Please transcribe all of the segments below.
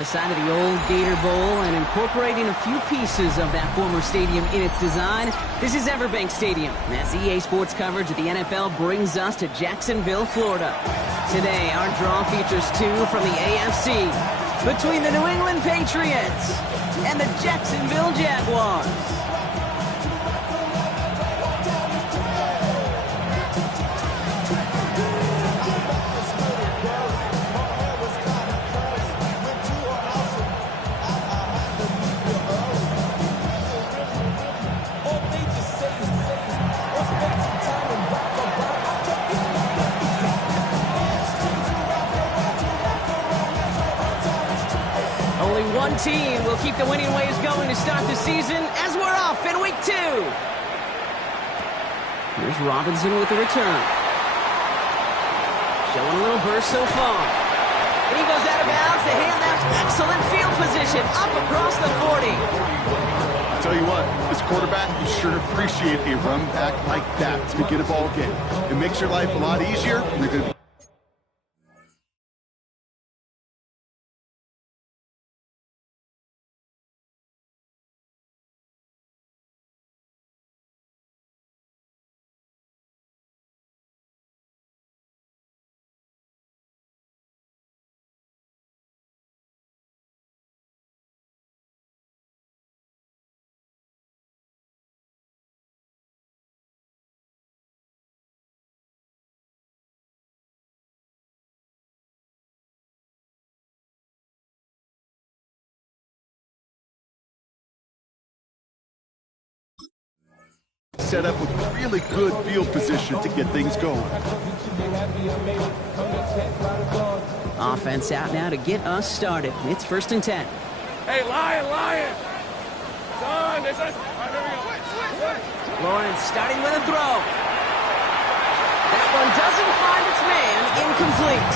The side of the old Gator Bowl and incorporating a few pieces of that former stadium in its design. This is Everbank Stadium as EA Sports coverage of the NFL brings us to Jacksonville, Florida. Today, our draw features two from the AFC between the New England Patriots and the Jacksonville Jaguars. One team will keep the winning ways going to start the season as we're off in week 2. Here's Robinson with the return. Showing a little burst so far. And he goes out of bounds to hand that excellent field position up across the 40. I'll tell you what, this quarterback, you sure appreciate a run back like that to begin a ball game. It makes your life a lot easier. You're going to set up with really good field position to get things going. Offense out now to get us started. It's 1st and 10. Hey, Lion! Son, this is... All right, here we go. Lawrence starting with a throw. That one doesn't find its man. Incomplete.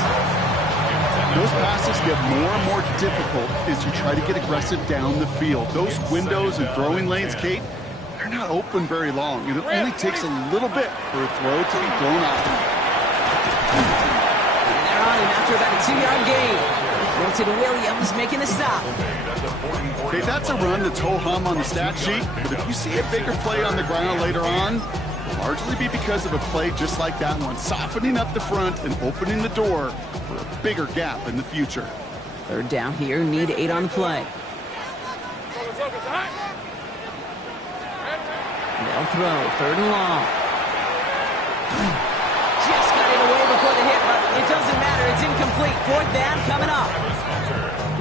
Those passes get more and more difficult as you try to get aggressive down the field. Those windows and throwing lanes, Kate, they're not open very long. It only takes a little bit for a throw to be thrown out. And they're on him after about a 2-yard gain. Milton Williams making the stop. Okay, that's a run that's ho-hum on the stat sheet, but if you see a bigger play on the ground later on, it'll largely be because of a play just like that one, softening up the front and opening the door for a bigger gap in the future. 3rd down here, need 8 on the play. They'll throw, 3rd and long. Just got it away before the hit, but it doesn't matter. It's incomplete. 4th down coming up.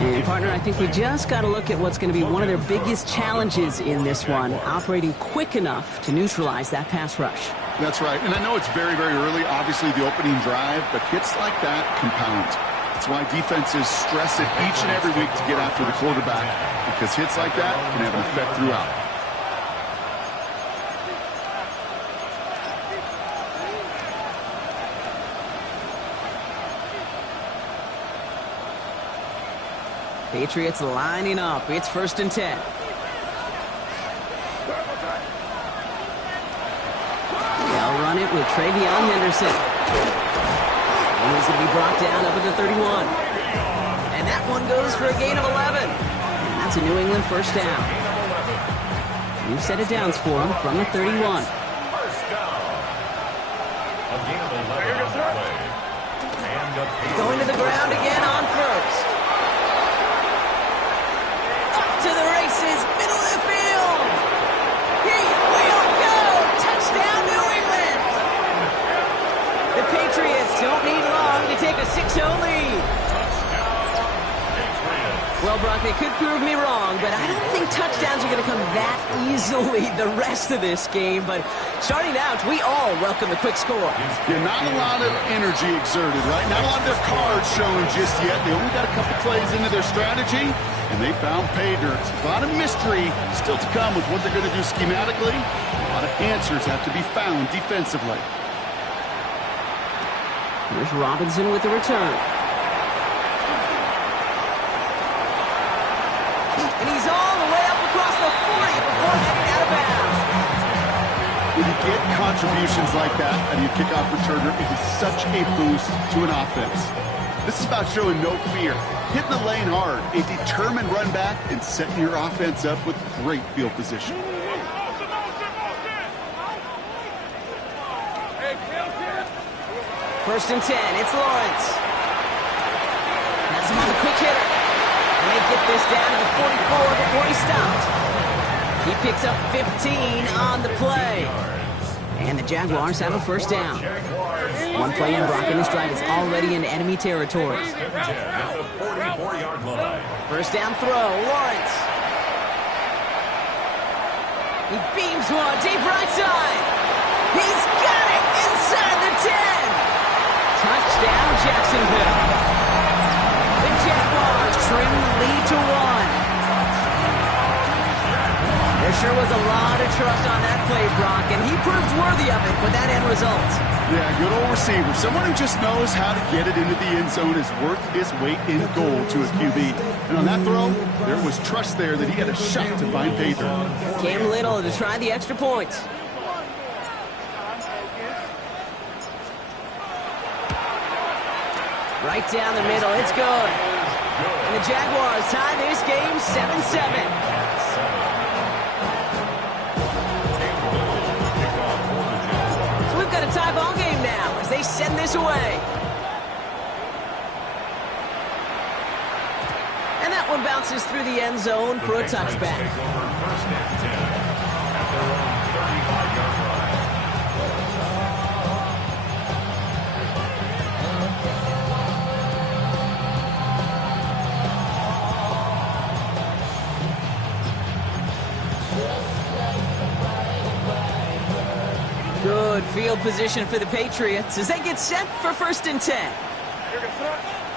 And, partner, I think we just got to look at what's going to be one of their biggest challenges in this one, operating quick enough to neutralize that pass rush. That's right, and I know it's very, very early, obviously the opening drive, but hits like that compound. That's why defenses stress it each and every week to get after the quarterback, because hits like that can have an effect throughout. Patriots lining up. It's 1st and 10. They'll run it with Travion Henderson. And he's going to be brought down up at the 31. And that one goes for a gain of 11. And that's a New England 1st down. New set of downs for him from the 31. Going to the ground again on 1st. To the races, middle of the field. He will go. Touchdown, New England. The Patriots don't need long to take a 6-0 lead. Well, Brock, they could prove me wrong, but I don't think touchdowns are going to come that easily the rest of this game. But starting out, we all welcome the quick score. Yeah, not a lot of energy exerted, right? Not a lot of their cards showing just yet. They only got a couple plays into their strategy, and they found pay dirt. A lot of mystery still to come with what they're going to do schematically. A lot of answers have to be found defensively. Here's Robinson with the return. And he's all the way up across the 40 before heading out of bounds. When you get contributions like that and you kickoff returner, it is such a boost to an offense. This is about showing no fear, hitting the lane hard, a determined run back, and setting your offense up with great field position. First and 10, it's Lawrence. That's him on the quick hitter. And they get this down to the 44 before he stopped. He picks up 15 on the play. And the Jaguars have a first down. One play in, Brock, and this drive is already in enemy territory. First down throw, Lawrence. He beams one, deep right side. He's got it inside the 10. Touchdown, Jacksonville. The Jaguars trim the lead to 1. There sure was a lot of trust on that play, Brock, and he proved worthy of it with that end result. Yeah, good old receiver. Someone who just knows how to get it into the end zone is worth his weight in gold to a QB. And on that throw, there was trust there that he had a shot to find pay dirt. Came Little to try the extra point. Right down the middle, it's good. And the Jaguars tie this game 7-7. So we've got a tie ball game now as they send this away. And that one bounces through the end zone for a touchback. Good field position for the Patriots as they get set for first and 10.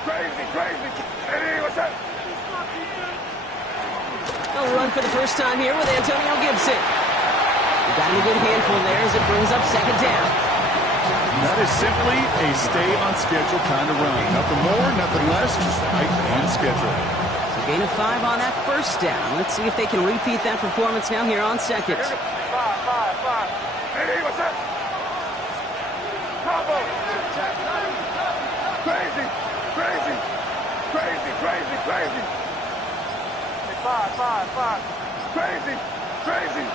Crazy, crazy. Hey, what's up? They'll run for the first time here with Antonio Gibson. Got him a good handful there as it brings up second down. That is simply a stay on schedule kind of run. Nothing more, nothing less, just right on schedule. So gain of 5 on that first down. Let's see if they can repeat that performance now here on second. Five. Hey, what's up? Combo. Crazy. Five. Crazy.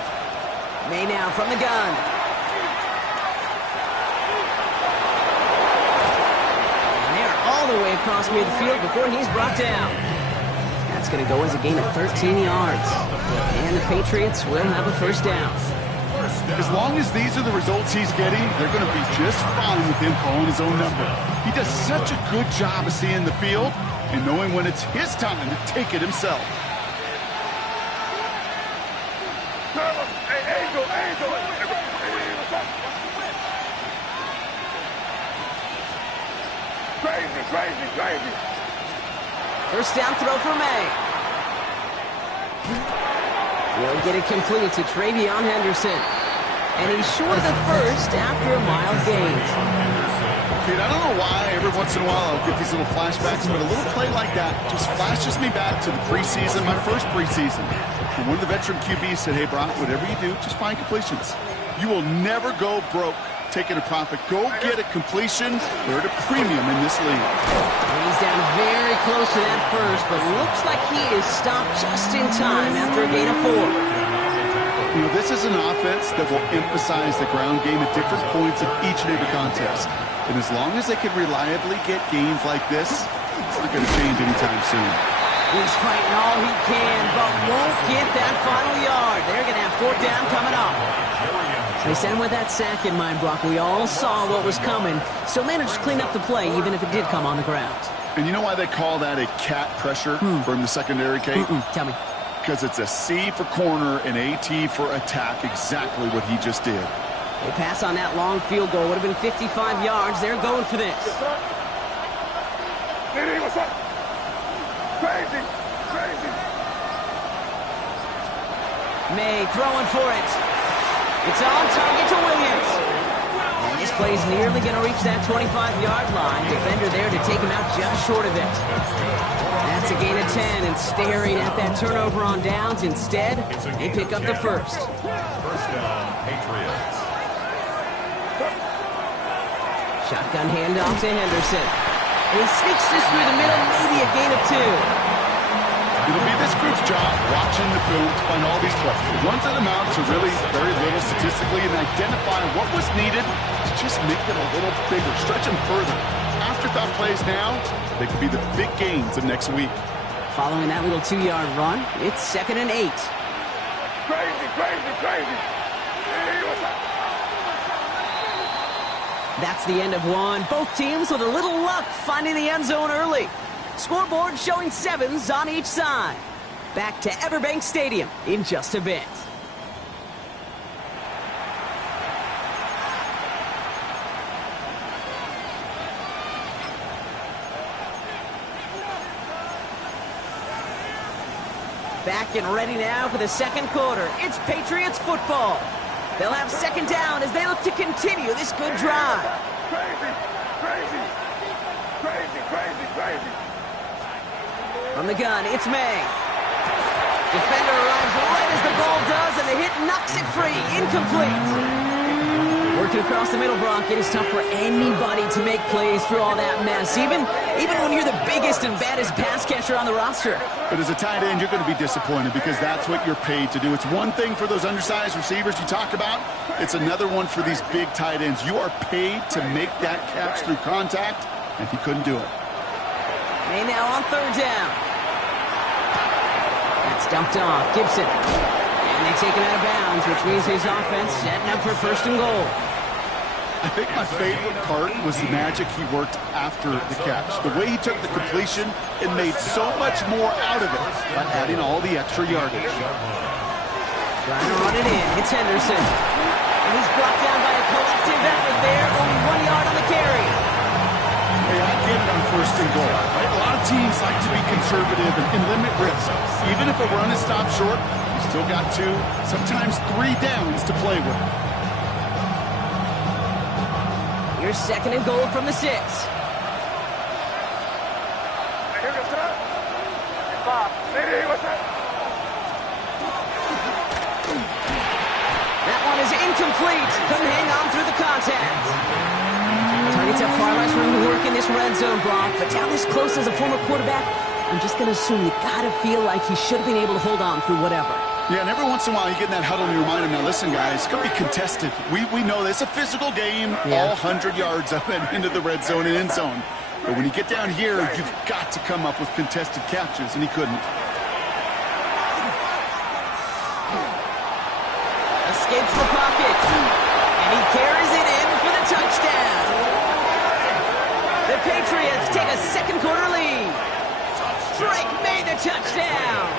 May now from the gun. And they're all the way across midfield before he's brought down. That's going to go as a gain of 13 yards. And the Patriots will have a first down. As long as these are the results he's getting, they're going to be just fine with him calling his own number. He does such a good job of seeing the field and knowing when it's his time to take it himself. Angel. Crazy. First down throw for May. He'll get it complete to Travion Henderson. And he's short of the first after a mild gain. Dude, I don't know why every once in a while I'll get these little flashbacks, but a little play like that just flashes me back to the preseason, my first preseason. And one of the veteran QBs said, hey, Brock, whatever you do, just find completions. You will never go broke taking a profit. Go get a completion. They're at a premium in this league. He's down very close to that first, but looks like he is stopped just in time after a gain of 4. You know, this is an offense that will emphasize the ground game at different points of each and every contest. And as long as they can reliably get gains like this, it's not going to change anytime soon. He's fighting all he can, but won't get that final yard. They're going to have fourth down coming up. They sent him with that sack in mind, Brock. We all saw what was coming, so managed to clean up the play, even if it did come on the ground. And you know why they call that a cat pressure from the secondary, Kate? Tell me. Because it's a C for corner and a T for attack, exactly what he just did. They pass on that long field goal. Would have been 55 yards. They're going for this. Hey, what's up? Crazy. May throwing for it. It's on target to Williams. And this play's nearly going to reach that 25-yard line. Defender there to take him out just short of it. That's a gain of 10, and staring at that turnover on downs. Instead, they pick up the first. First down, Patriots. Shotgun handoff to Henderson. And he sneaks this through the middle, maybe a gain of 2. It'll be this group's job watching the film to find all these plays. The ones that amount to really very little statistically and identify what was needed to just make them a little bigger, stretch them further. Afterthought plays now, they could be the big gains of next week. Following that little 2-yard run, it's 2nd and 8. Crazy, crazy, crazy. Hey, what's up? That's the end of one. Both teams with a little luck finding the end zone early. Scoreboard showing 7s on each side. Back to Everbank Stadium in just a bit. Back and ready now for the second quarter. It's Patriots football. They'll have 2nd down as they look to continue this good drive. Crazy, crazy, crazy, crazy, crazy. From the gun, it's May. Defender arrives right as the ball does, and the hit knocks it free. Incomplete. Working across the middle, Brock, it is tough for anybody to make plays through all that mess, even when you're the biggest and baddest pass catcher on the roster. But as a tight end, you're going to be disappointed because that's what you're paid to do. It's one thing for those undersized receivers you talked about. It's another one for these big tight ends. You are paid to make that catch through contact, and he couldn't do it. May now on 3rd down. That's dumped off. Gibson. And they take him out of bounds, which means his offense setting up for 1st and goal. I think my favorite part was the magic he worked after the catch. The way he took the completion and made so much more out of it by adding all the extra yardage. Trying to run it in. It's Henderson. And he's brought down by a collective effort there. Only 1 yard on the carry. Hey, I get it on 1st and goal. Right? A lot of teams like to be conservative and limit risk. Even if a run is stopped short, you still got 2, sometimes 3 downs to play with. Here's 2nd and goal from the 6. Here goes Tom. Bob. Hey, what's up? That one is incomplete. Couldn't hang on through the contact. Targets have far less room to work in this red zone, Brock, but down this close as a former quarterback, I'm just going to assume you got to feel like he should have been able to hold on through whatever. Yeah, and every once in a while you get in that huddle and you remind him, now listen, guys, it's going to be contested. We know this. It's a physical game, all 100 yards of it into the red zone and end zone. But when you get down here, you've got to come up with contested catches, and he couldn't. Escapes the pocket, and he carries it in for the touchdown. The Patriots take a second quarter lead. Drake made the touchdown.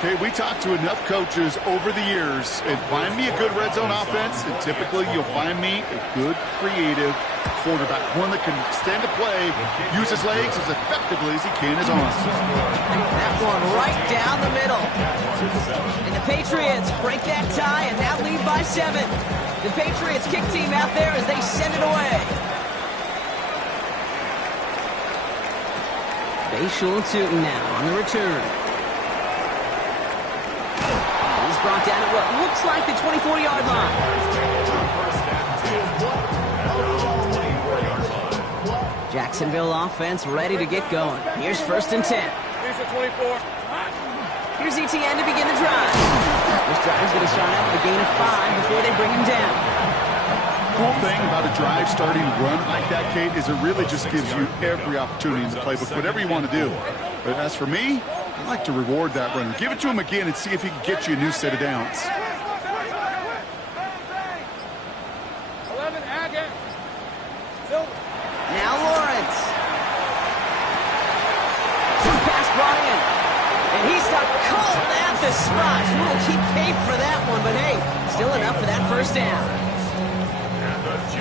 Okay, we talked to enough coaches over the years, and find me a good red zone offense, and typically you'll find me a good, creative quarterback, one that can extend the play, use his legs as effectively as he can his arms. That one right down the middle. And the Patriots break that tie and now lead by 7. The Patriots kick team out there as they send it away. Bayshul Tootin now on the return. He's brought down at what looks like the 24-yard line. Jacksonville offense ready to get going. Here's 1st and 10. Here's the 24. Here's ETN to begin the drive. This drive is going to start out with a gain of 5 before they bring him down. Cool thing about a drive starting run like that, Kate, is it really just gives you every opportunity in the playbook, whatever you want to do. But as for me, I like to reward that runner. Give it to him again and see if he can get you a new set of downs. 11, again. Now Lawrence. Quick pass brought in. And he stopped cold at the spot. We'll keep paid for that one, but hey, still enough for that 1st down.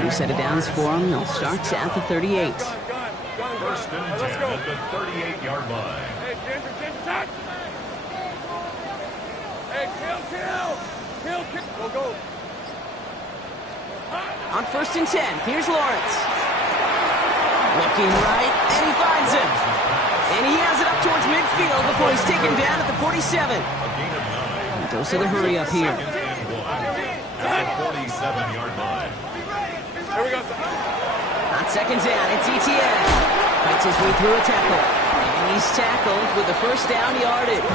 New set of downs for him. They'll start at the 38. 1st and 10 at the 38-yard line. Hey, Ginger, touch! Hey, kill! Go. On 1st and 10, here's Lawrence. Looking right, and he finds him. And he has it up towards midfield before he's taken down at the 47. And goes to the hurry up here. 47-yard line. Here we go. On second down, it's ETN. Fights his way through a tackle. And he's tackled with the first down yardage.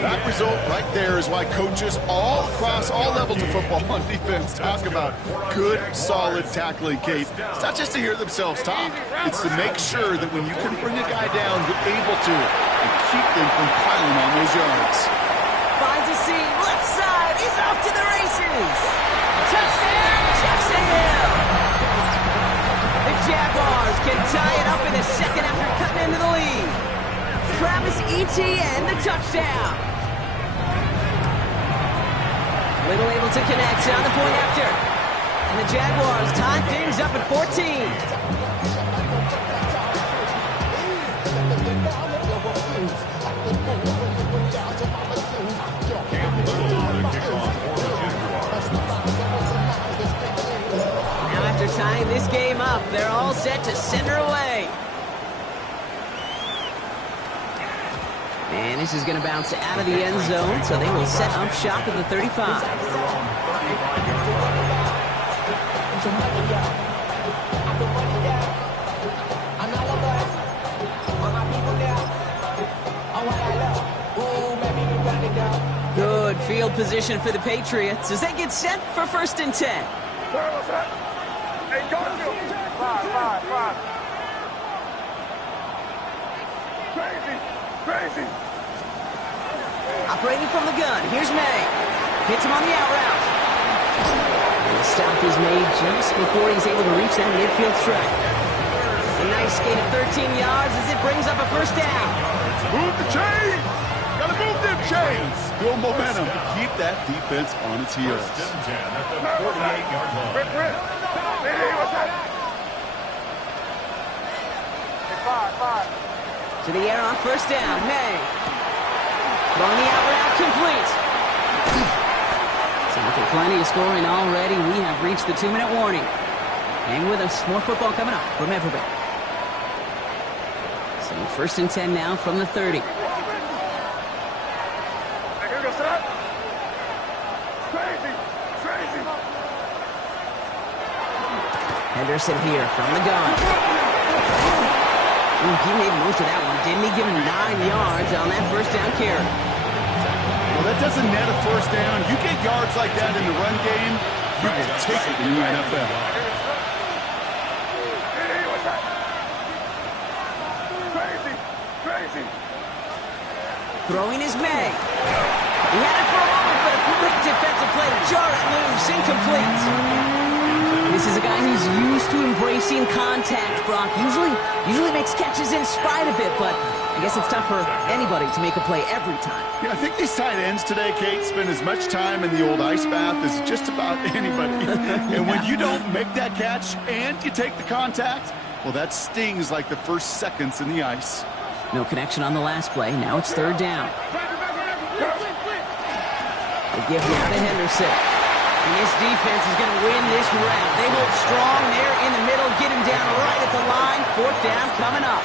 That result right there is why coaches all across all levels of football on defense talk about good, solid tackling, Kate. It's not just to hear themselves talk. It's to make sure that when you can bring a guy down, you're able to and keep them from piling on those yards. Finds a seam, left side. He's off to the races. Touchdown, Jacksonville! The Jaguars can tie it up in the second after cutting into the lead. Travis Etienne, the touchdown. Little able to connect on the point after. And the Jaguars tie things up at 14. Now after tying this game up, they're all set to send her away. And this is going to bounce out of the end zone, so they will set up shop at the 35. Good field position for the Patriots as they get set for 1st and 10. Hey, Garfield. Five. Crazy. Operating from the gun, here's May. Hits him on the out route. And the stop is made just before he's able to reach that midfield strike. A nice gain of 13 yards as it brings up a first down. Move the chains! Gotta move them chains! Build momentum to keep that defense on its heels. First and 10 at the 48-yard line. Hey, what's that? Hey, five. To the air on first down, May. Throwing the out route complete. So after plenty of scoring already, we have reached the 2-minute warning. Hang with us, more football coming up from Everbank. So 1st and 10 now from the 30. Henderson here from the gun. Ooh, he made most of that one, didn't he? Give him 9 yards on that first down carry. Well, that doesn't net a first down. You get yards like that in the run game, you will take it in the NFL. Crazy. Throwing is May. He had it for a moment, but a great defensive play to jar it loose. Incomplete. This is a guy who's used to embracing contact, Brock. Usually makes catches in spite of it, but I guess it's tough for anybody to make a play every time. Yeah, I think these tight ends today, Kate, spend as much time in the old ice bath as just about anybody. And when you don't make that catch and you take the contact, well, that stings like the first seconds in the ice. No connection on the last play. Now it's 3rd down. They give now to Henderson. And this defense is going to win this round. They hold strong there in the middle, get him down right at the line. 4th down coming up.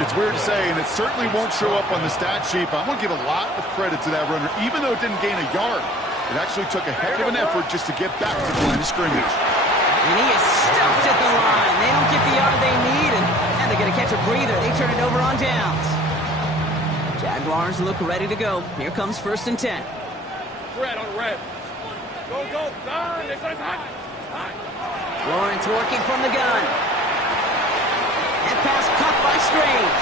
It's weird to say, and it certainly won't show up on the stat sheet, but I want to give a lot of credit to that runner. Even though it didn't gain a yard, it actually took a heck of an effort just to get back to the line of scrimmage. And he is stuffed at the line. They don't get the yard they need, and they're going to catch a breather. They turn it over on downs. Jaguars look ready to go. Here comes 1st and 10. Red on red. Go. Done. It's hot. Lawrence working from the gun. That pass caught by Strange.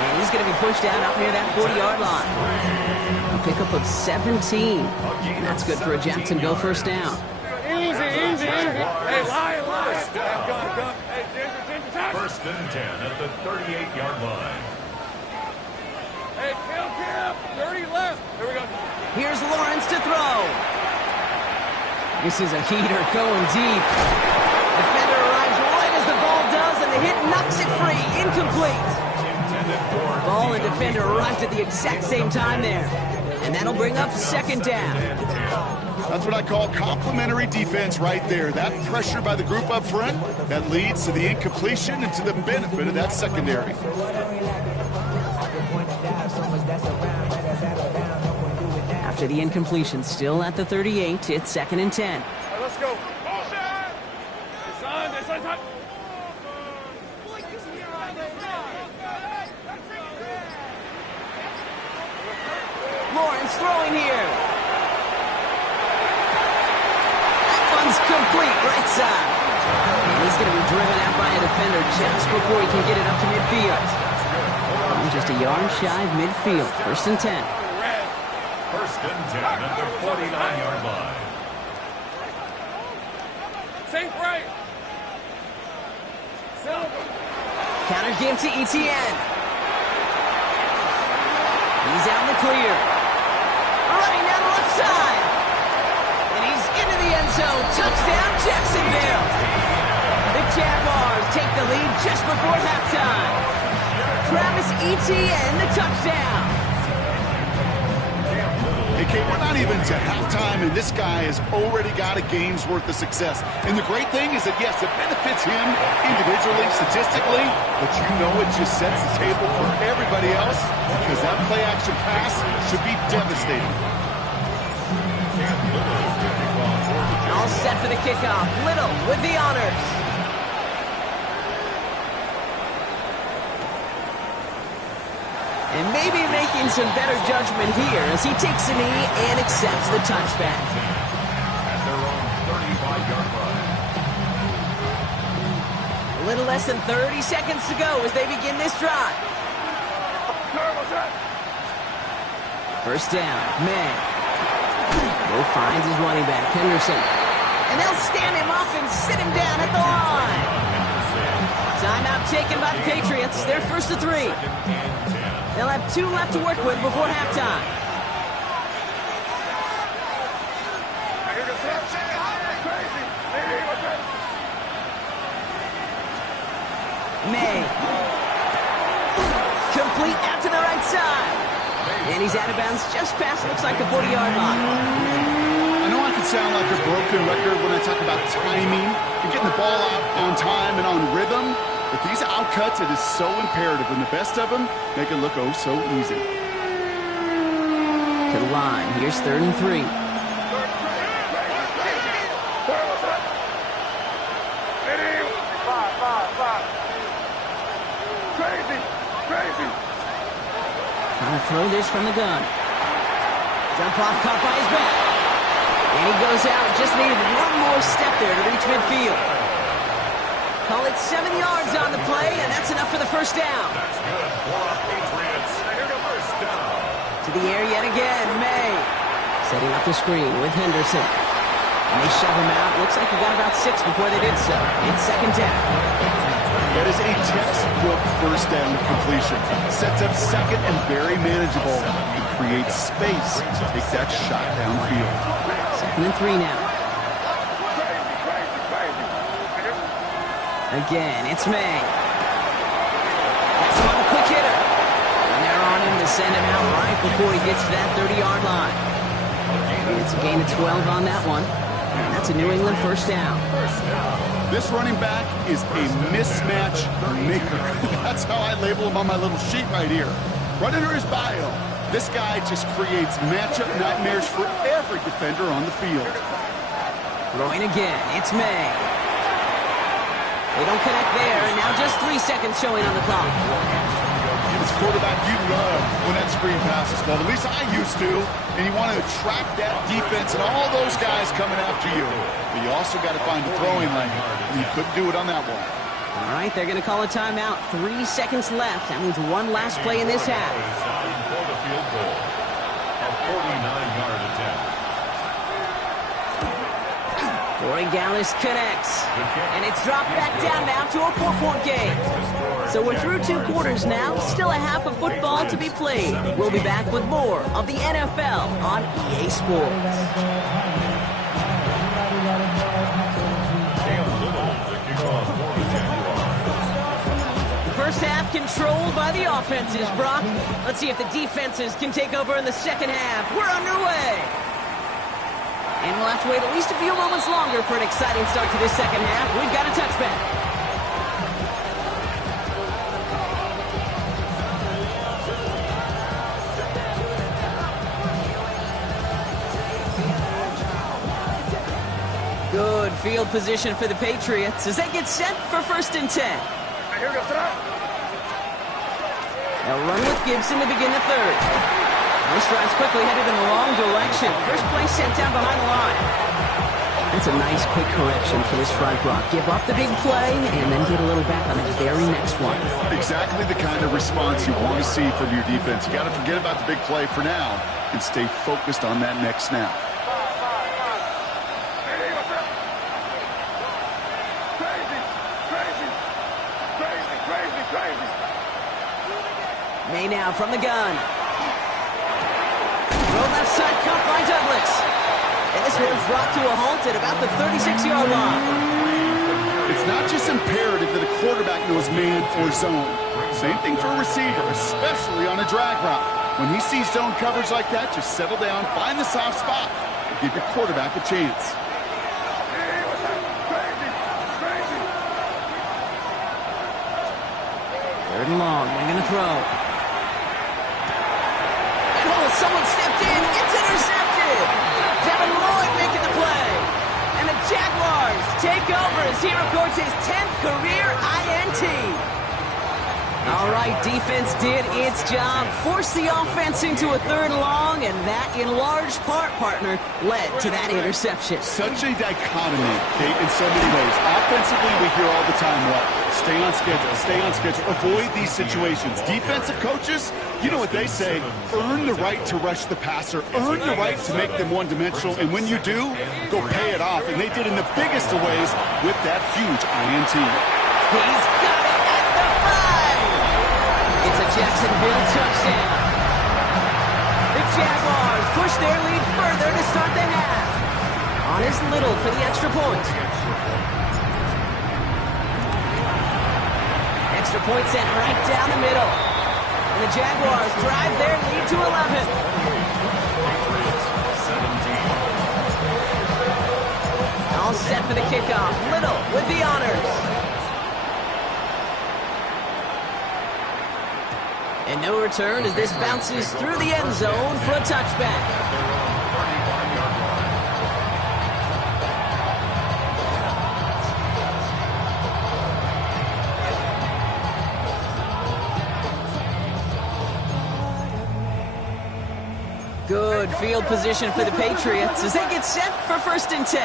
And he's going to be pushed down up near that 40-yard line. A pickup of 17. And that's good for a Jacksonville first down. Easy. Hey, lie. Gun. Hey, ginger. 1st and 10 at the 38-yard line. Hey, kill. 30 left. Here we go. Here's Lawrence to throw. This is a heater going deep. Defender arrives right as the ball does, and the hit knocks it free. Incomplete. Ball and defender arrived at the exact same time there. And that'll bring up 2nd down. That's what I call complimentary defense right there. That pressure by the group up front, that leads to the incompletion and to the benefit of that secondary. After the incompletion, still at the 38, it's 2nd and 10. Let's go. Adams throwing here. That one's complete, right side. And he's going to be driven out by a defender just before he can get it up to midfield. And just a yard shy of midfield. 1st and 10. 1st and 10 at the 49-yard line. Sink right. Silver. Counter give to Etienne. He's out in the clear. Running down the left side. And he's into the end zone. Touchdown, Jacksonville. The Jaguars take the lead just before halftime. Travis Etienne, the touchdown. Hey, Kate, we're not even to halftime, and this guy has already got a game's worth of success. And the great thing is that, yes, it benefits him individually, statistically, but you know it just sets the table for everybody else because that play-action pass should be devastating. All set for the kickoff. Little with the honors. And maybe making some better judgment here as he takes a knee and accepts the touchback. At their own 35-yard line. A little less than 30 seconds to go as they begin this drive. First down, May. Will finds his running back, Henderson. And they'll stand him up and sit him down at the line. Timeout taken by the Patriots. They're 1st and 3. They'll have 2 left to work with before halftime. May. Complete out to the right side. And he's out of bounds just past, looks like the 40-yard line. I know I can sound like a broken record when I talk about timing and getting the ball out on time and on rhythm. But these outcuts, it is so imperative, and the best of them make it look oh so easy. To the line, here's 3rd and 3. Crazy. Trying to throw this from the gun. Jump off, caught by his back. And he goes out, just needed one more step there to reach midfield. Call it 7 yards on the play, and that's enough for the first down. That's good for the Patriots. First down. To the air yet again, May. Setting up the screen with Henderson. And they shove him out. Looks like he got about 6 before they did so. It's 2nd down. That is a textbook first down completion. Sets up 2nd and very manageable. It creates space to take that shot downfield. 2nd and 3 now. Again, it's May. That's him on the quick hitter. And they're on him to send him out right before he gets to that 30-yard line. And it's a gain of 12 on that one. And that's a New England first down. This running back is a mismatch maker. That's how I label him on my little sheet right here. Right under his bio, this guy just creates matchup nightmares for every defender on the field. Throwing again, it's May. They don't connect there, and now just 3 seconds showing on the clock. As a quarterback, you love when that screen pass is called. At least I used to. And you want to attract that defense and all those guys coming after you. But you also got to find the throwing lane. And you couldn't do it on that one. All right, they're going to call a timeout. 3 seconds left. That means one last play in this half. For the field goal. A 49-yard attempt. Corey Gallis connects. And it's dropped back down now to a 4-point game. So we're through 2 quarters now. Still a half of football to be played. We'll be back with more of the NFL on EA Sports. The first half controlled by the offenses, Brock. Let's see if the defenses can take over in the second half. We're underway. And we'll have to wait at least a few moments longer for an exciting start to this second half. We've got a touchback. Good field position for the Patriots as they get set for 1st and 10. They'll run with Gibson to begin the 3rd. This drive's quickly headed in the wrong direction. First play sent down behind the line. That's a nice quick correction for this front block. Give up the big play and then get a little back on the very next one. Exactly the kind of response you want to see from your defense. You got to forget about the big play for now and stay focused on that next snap. May now from the gun. Throw left side cut by Douglas. And this one's brought to a halt at about the 36-yard line. It's not just imperative that a quarterback knows man or zone. Same thing for a receiver, especially on a drag route. When he sees zone coverage like that, just settle down, find the soft spot, and give your quarterback a chance. Third and long, they're going to throw. Oh, someone stepped in. It's intercepted. Devin Lloyd making the play. And the Jaguars take over as he records his 10th career INT. All right, defense did its job. Forced the offense into a third and long, and that, in large part, partner, led to that interception. Such a dichotomy, Kate, in so many ways. Offensively, we hear all the time, what? Stay on schedule, avoid these situations. Defensive coaches, you know what they say, earn the right to rush the passer, earn the right to make them one-dimensional, and when you do, go pay it off. And they did in the biggest of ways with that huge INT. He's got it at the 5. It's a Jacksonville touchdown. The Jaguars push their lead further to start the half. On is Little for the extra point. Extra point sent right down the middle. And the Jaguars drive their lead to 11. All set for the kickoff. Little with the honors. And no return as this bounces through the end zone for a touchback. Good field position for the Patriots as they get set for 1st and 10.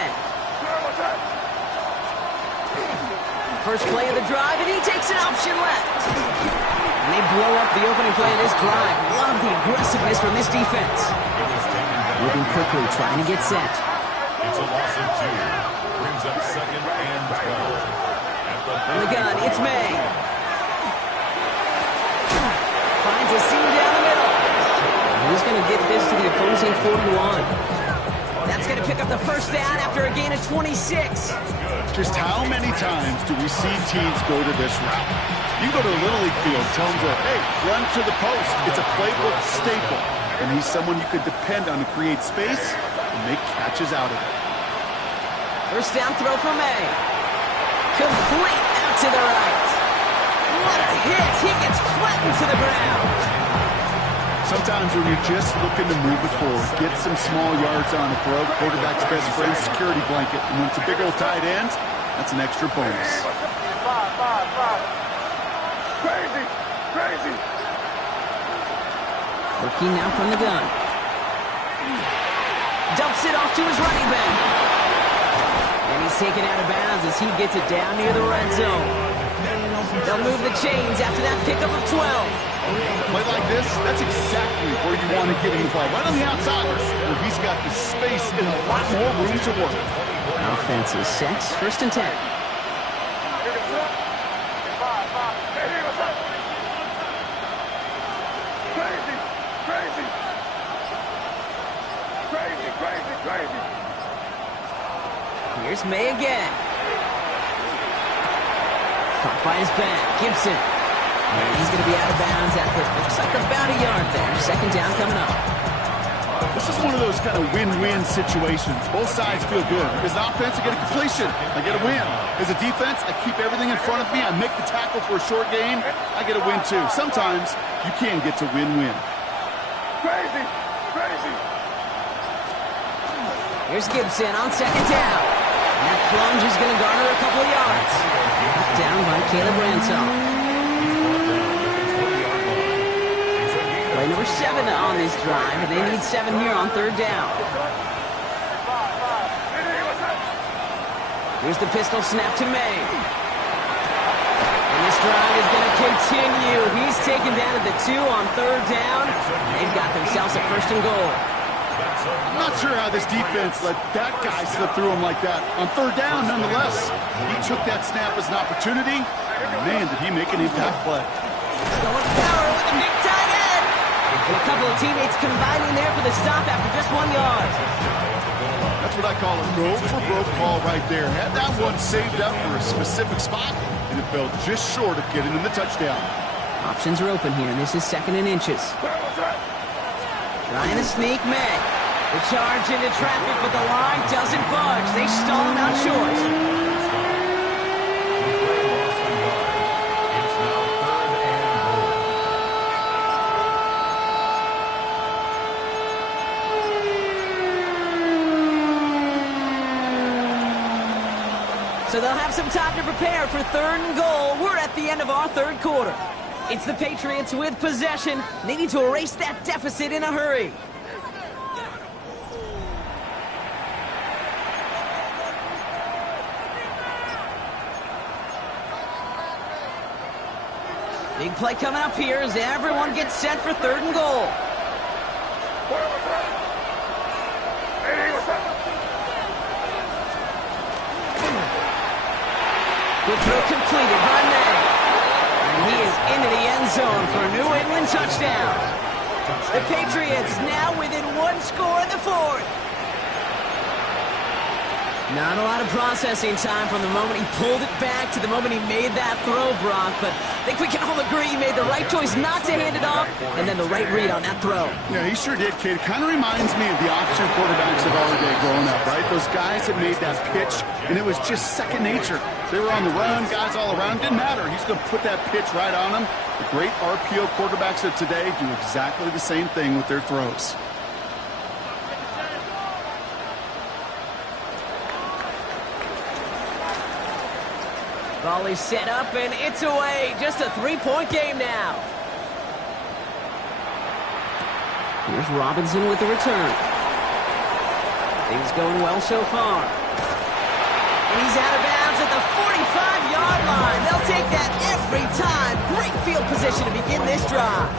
First play of the drive, and he takes an option left. And they blow up the opening play of this drive. Love the aggressiveness from this defense. Moving quickly, trying to get set. It's a loss of 2. Brings up 2nd and 12. From the gun, it's May. Finds a seam down the middle. He's going to get this to the opposing 41. That's going to pick up the first down after a gain of 26. Just how many times do we see teams go to this route? You go to a Little League field, tell them to, hey, run to the post. It's a playbook staple. And he's someone you could depend on to create space and make catches out of it. First down throw for May. Complete out to the right. What a hit. He gets flattened to the ground. Sometimes when you're just looking to move it forward, get some small yards on the throw, quarterback's best friend, security blanket. And when it's a big old tight end, that's an extra bonus. Crazy, crazy. Working now from the gun. Dumps it off to his running back. And he's taken out of bounds as he gets it down near the red zone. They'll move the chains after that pickup of 12. Play like this, that's exactly where you want to get him to play. Right on the outside, where he's got the space and a lot more room to work. Offense is set. 1st and 10. Crazy, crazy. Crazy, crazy, crazy. Here's May again. Caught by his back. Gibson. And he's going to be out of bounds after it looks like about a yard there. 2nd down coming up. This is one of those kind of win-win situations. Both sides feel good. As an offense, I get a completion. I get a win. As a defense, I keep everything in front of me. I make the tackle for a short gain. I get a win, too. Sometimes you can get to win-win. Crazy, crazy. Here's Gibson on 2nd down. And that plunge is going to garner a couple of yards. Down by Caleb Ransom. Play number 7 on this drive, and they need 7 here on 3rd down. Here's the pistol snap to May. And this drive is going to continue. He's taken down at the 2 on 3rd down. They've got themselves a 1st and goal. I'm not sure how this defense let that guy slip through him like that. On 3rd down, nonetheless, he took that snap as an opportunity. Man, did he make an impact play. Going power with a big tight end. And a couple of teammates combining there for the stop after just 1 yard. That's what I call a go-for-broke call right there. Had that one saved up for a specific spot, and it fell just short of getting in the touchdown. Options are open here, and this is 2nd and inches. Trying to sneak May. The charge into traffic, but the line doesn't budge. They stall him out short. So they'll have some time to prepare for 3rd and goal. We're at the end of our 3rd quarter. It's the Patriots with possession, needing to erase that deficit in a hurry. Big play coming up here as everyone gets set for 3rd and goal. Good throw completed by May. And he is into the end zone for a New England touchdown. The Patriots now within 1 score in the 4th. Not a lot of processing time from the moment he pulled it back to the moment he made that throw, Brock. But I think we can all agree he made the right choice not to hand it off, and then the right read on that throw. Yeah, he sure did, kid. It kind of reminds me of the option quarterbacks of our day growing up, right? Those guys that made that pitch, and it was just second nature. They were on the run, guys all around. Didn't matter. He's going to put that pitch right on them. The great RPO quarterbacks of today do exactly the same thing with their throws. Volley set up, and it's away. Just a 3-point game now. Here's Robinson with the return. Things going well so far. And he's out of bounds at the 45-yard line. They'll take that every time. Great field position to begin this drive.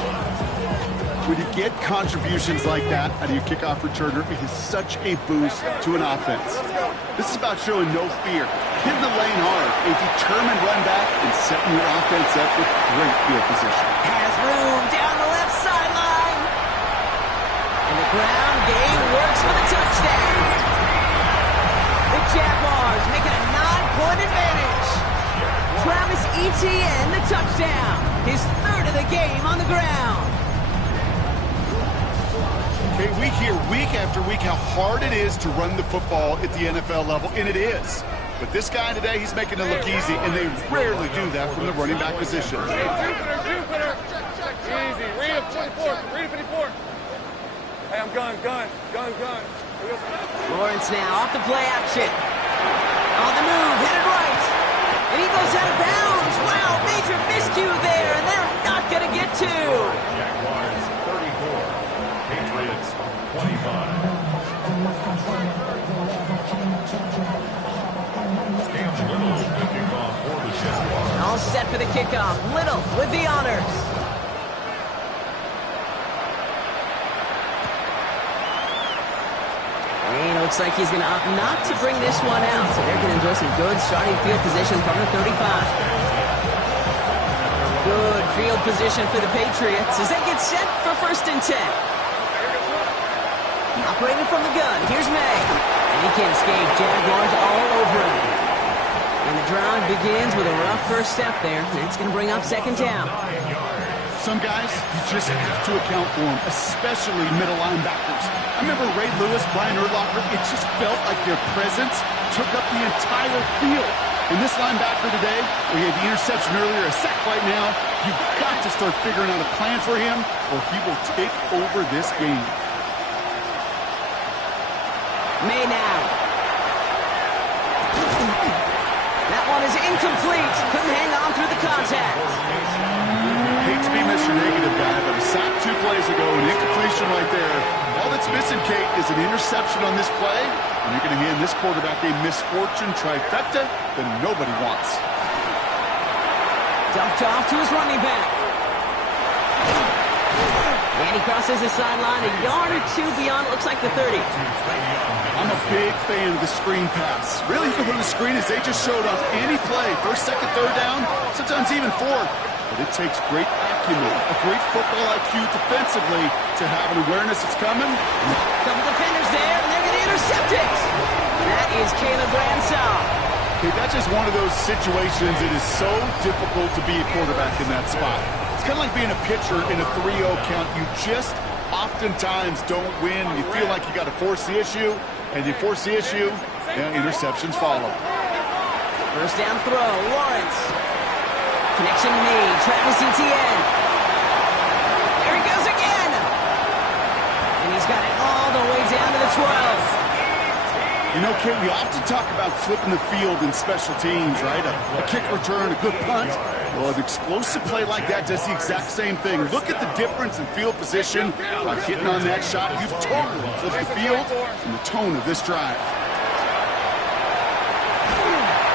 When you get contributions like that out of your kickoff returner, it is such a boost to an offense. This is about showing no fear, hitting the lane hard, a determined run back, and setting your offense up with great field position. Has room down the left sideline. And the ground game works for the touchdown. The Jaguars making a 9-point advantage. Travis Etienne, the touchdown. His 3rd of the game on the ground. Okay, we hear week after week how hard it is to run the football at the NFL level, and it is. But this guy today, he's making it look easy, and they rarely do that from the running back position. Easy. Read it 24. Read it 54. Hey, I'm gun. Lawrence now off the play action. On the move, headed right. And he goes out of bounds. Wow, major miscue there, and they're not going to get 2. Jaguars 34, Patriots 25. Cam Little to kick off for the Jaguars. All set for the kickoff. Little with the honors. And it looks like he's going to opt not to bring this one out. So they're going to enjoy some good starting field position from the 35. Good field position for the Patriots as they get set for 1st and 10. Operating from the gun. Here's May. And he can't escape. Jaguars all over him. And the drive begins with a rough first step there. That's going to bring up 2nd down. Some guys, you just have to account for them, especially middle linebackers. I remember Ray Lewis, Brian Urlacher, it just felt like their presence took up the entire field. And this linebacker today, we had the interception earlier, a sack right now, you've got to start figuring out a plan for him or he will take over this game. May now. That one is incomplete. Couldn't hang on through the contact. I hate to be Mr. Negative guy, but a sack 2 plays ago, an incompletion right an interception on this play, and you're going to hand this quarterback a misfortune trifecta that nobody wants. Dumped off to his running back. And he crosses the sideline a yard or two beyond, looks like the 30. I'm a big fan of the screen pass. Really, you can run the screen as they just showed on any play. First, second, third down, sometimes even fourth. But it takes great acumen, a great football IQ defensively to have an awareness it's coming. Couple defenders there, and they're going to intercept it. That is Caleb Bransell. Okay, that's just one of those situations. It is so difficult to be a quarterback in that spot. It's kind of like being a pitcher in a 3-0 count. You just oftentimes don't win. You feel like you got to force the issue, and you force the issue, and interceptions follow. First down throw, Lawrence. Connection made, Travis Etienne. There he goes again. And he's got it all the way down to the 12. You know, Kate, we often talk about flipping the field in special teams, right? A kick return, a good punt. Well, an explosive play like that does the exact same thing. Look at the difference in field position by hitting on that shot. You've totally flipped the field and the tone of this drive.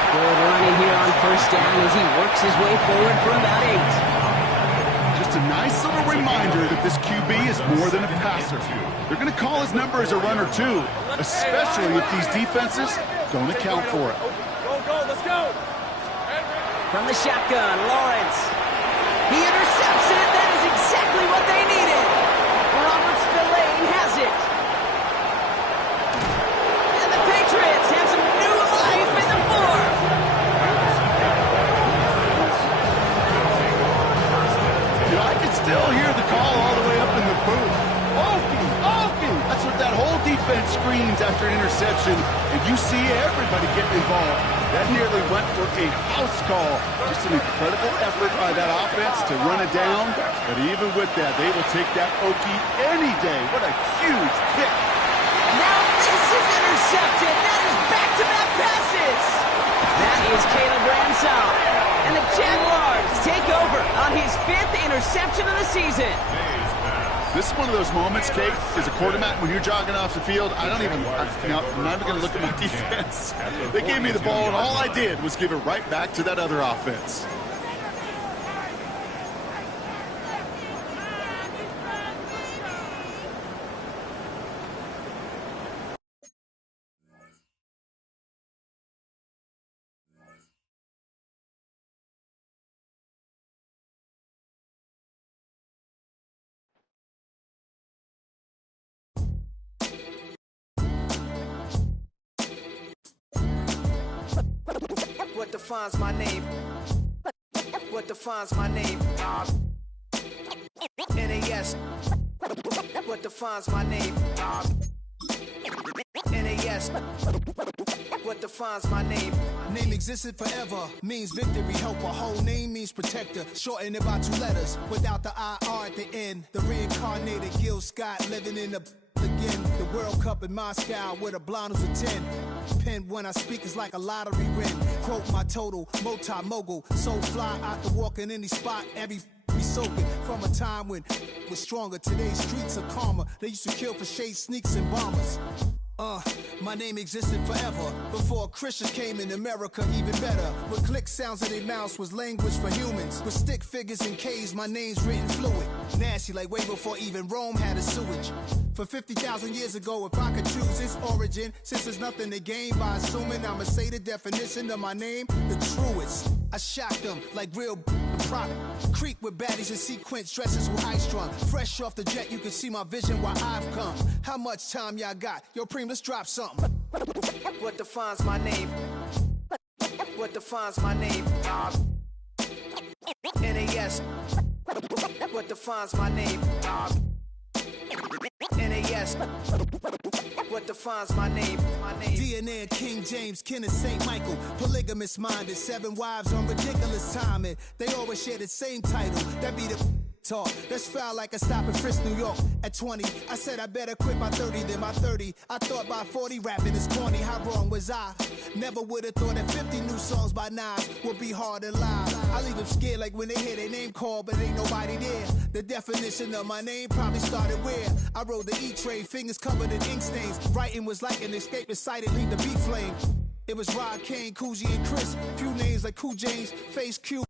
Good running here on first down as he works his way forward for about 8. Just a nice little reminder that this QB is more than a passer. They're going to call his number as a runner, too, especially if these defenses don't account for it. Go, let's go. From the shotgun, Lawrence. He intercepts it. That is exactly what they needed. Robert Spillane has it. And the Patriots have some new life in the fourth. You know, I can still hear the call all the way up in the booth. Okie! That's what that whole defense screams after an interception, and you see everybody getting involved. That nearly went for a house call. Just an incredible effort by that offense to run it down, but even with that, they will take that Okie any day. What a huge kick. Now this is intercepted. That is back-to-back passes. That is Caleb Bransell. And the Jaguars take over on his 5th interception of the season. This is one of those moments, Kate, as a quarterback, when you're jogging off the field, I'm not even going to look at my defense. They gave me the ball, and all I did was give it right back to that other offense. What defines my name? What defines my name? NAS. What defines my name? NAS. What defines my name? Name existed forever, means victory, helper. Whole name means protector. Shorten it by 2 letters, without the IR at the end. The reincarnated Gil Scott living in the again. The World Cup in Moscow with a blind who's a 10. Pen when I speak is like a lottery win. Quote my total, multi-mogul. So fly out to walk in any spot, every be soaking. From a time when was stronger. Today's streets are calmer. They used to kill for shade sneaks and bombers. My name existed forever. Before Christians came in America, even better. With click sounds in their mouths was language for humans. With stick figures and K's, my name's written fluid. Nasty like way before even Rome had a sewage. For 50,000 years ago, if I could choose its origin, since there's nothing to gain by assuming, I'ma say the definition of my name, the truest. I shocked them like real prop. Creep with baddies in sequence, dresses with high strung. Fresh off the jet, you can see my vision where I've come. How much time y'all got? Yo, Preem, let's drop something. What defines my name? What defines my name? NAS. What defines my name? NAS. What defines my name? DNA of King James, kin of St. Michael. Polygamous minded, 7 wives on ridiculous timing. They always share the same title. That be the talk. That's foul like a stop in Frisk, New York. At 20, I said I better quit by 30 than by 30. I thought by 40 rapping is corny. How wrong was I? Never would have thought that 50 new songs by Nas would be hard to live. I leave them scared like when they hear their name called, but ain't nobody there. The definition of my name probably started where I rode the E-train, fingers covered in ink stains. Writing was like an escape excited, leave the beat flame. It was Rod, Kane, Coogee, and Chris. Few names like Cool James, Face Q.